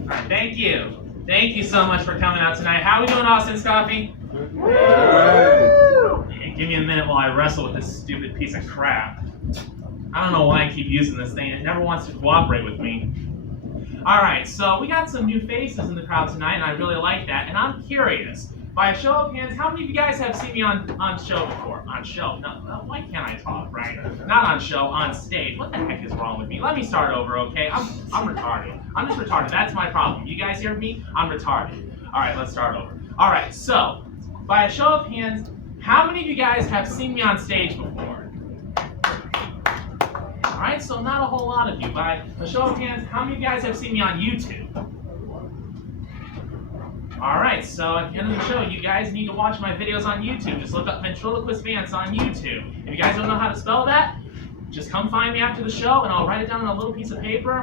All right, thank you. Thank you so much for coming out tonight. How are we doing, Austin's Coffee? Hey, give me a minute while I wrestle with this stupid piece of crap. I don't know why I keep using this thing. It never wants to cooperate with me. All right, so we got some new faces in the crowd tonight, and I really like that. And I'm curious, by a show of hands, how many of you guys have seen me on show before? On show? No, why can't I talk, right? Not on show, on stage. What the heck is wrong with me? Let me start over, okay? I'm retarded. I'm just retarded. That's my problem. You guys hear me? I'm retarded. All right, let's start over. All right, so by a show of hands, how many of you guys have seen me on stage before? Alright, so not a whole lot of you. By a show of hands, how many of you guys have seen me on YouTube? Alright, so at the end of the show, you guys need to watch my videos on YouTube. Just look up Ventriloquist Vance on YouTube. If you guys don't know how to spell that, just come find me after the show and I'll write it down on a little piece of paper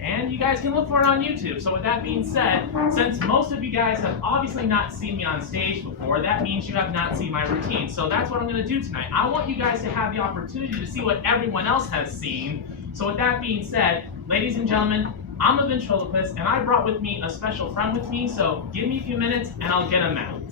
and you guys can look for it on YouTube. So with that being said, since most of you guys have obviously not seen me on stage before, that means you have not seen my routine. So that's what I'm going to do tonight. I want you guys to have the opportunity to see what everyone else has seen. So with that being said, ladies and gentlemen, I'm a ventriloquist and I brought with me a special friend with me, so give me a few minutes and I'll get him out.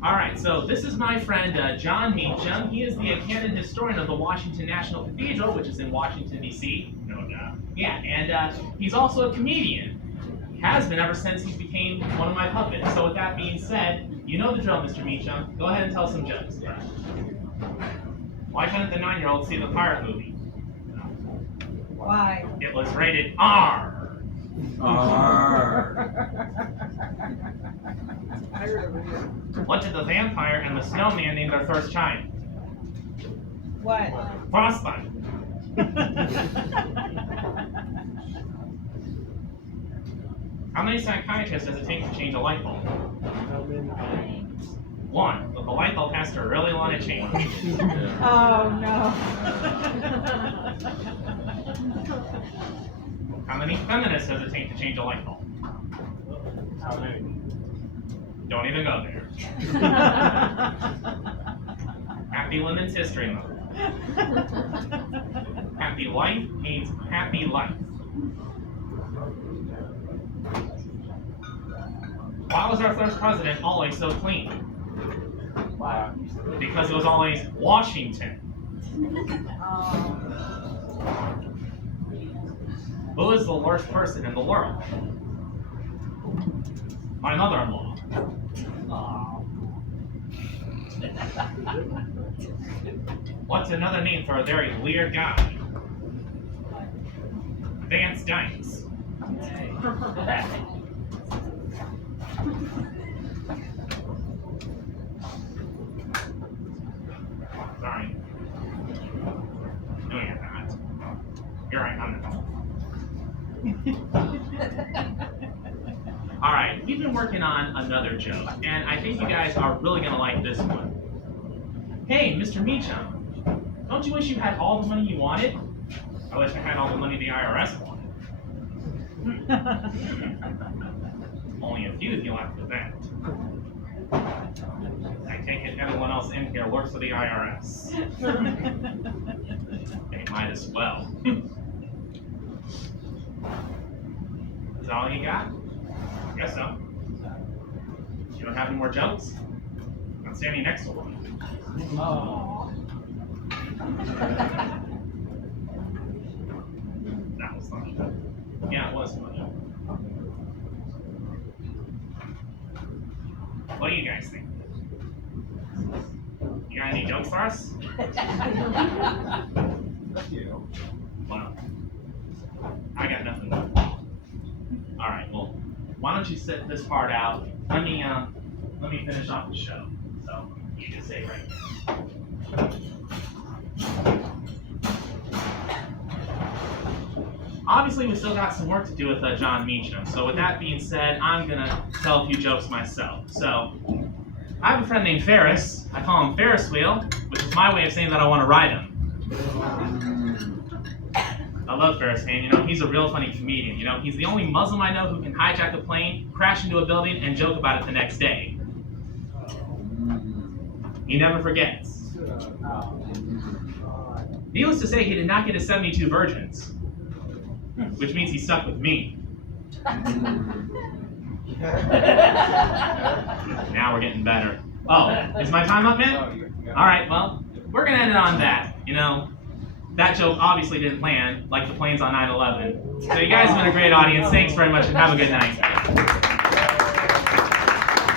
Alright, so this is my friend Jon Meacham. He is the canon historian of the Washington National Cathedral, which is in Washington, D.C. No doubt. Yeah, and he's also a comedian. He has been ever since he became one of my puppets. So with that being said, you know the drill, Mr. Meacham. Go ahead and tell some jokes. Why couldn't the 9-year-old see the pirate movie? Why? It was rated R. What did the vampire and the snowman name their first child? What? Frostbite. How many psychiatrists does it take to change a light bulb? One, but the light bulb has to really want to change. Oh no. How many feminists does it take to change a light bulb? How many? Don't even go there. Happy Women's History Month. Happy life means happy life. Why was our first president always so clean? Why? Because it was always Washington. Who is the worst person in the world? My mother-in-law. What's another name for a very weird guy? Vance Dykes. Sorry. No, you're not. You're right, I'm not. Alright, we've been working on another joke, and I think you guys are really going to like this one. Hey, Mr. Meacham, don't you wish you had all the money you wanted? I wish I had all the money the IRS wanted. Only a few of you left with that. I take it everyone else in here works for the IRS. They might as well. Is that all you got? Guess so. You don't have any more jokes? I'm standing next to one. Oh. That was funny. Yeah, it was funny. What do you guys think? You got any jokes for us? You. Well, I got nothing. All right, well, why don't you sit this part out? Let me finish off the show. So you can stay right there. Obviously, we still got some work to do with Jon Meacham. So with that being said, I'm gonna tell a few jokes myself. So I have a friend named Ferris. I call him Ferris Wheel, which is my way of saying that I want to ride him. I love Ferris, man. You know, he's a real funny comedian. You know, he's the only Muslim I know who can hijack a plane, crash into a building, and joke about it the next day. He never forgets. Needless to say, he did not get his 72 virgins, which means he stuck with me. Now we're getting better. Oh, is my time up, man? All right, well, we're going to end it on that. You know, that joke obviously didn't land like the planes on 9/11. So you guys have been a great audience. Thanks very much and have a good night.